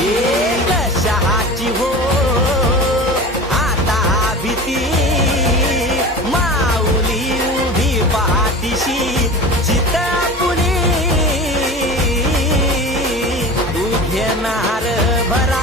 एक शहाची हो आता भीती माऊली उभी पाठीशी जित पुणी तू घेणार भरा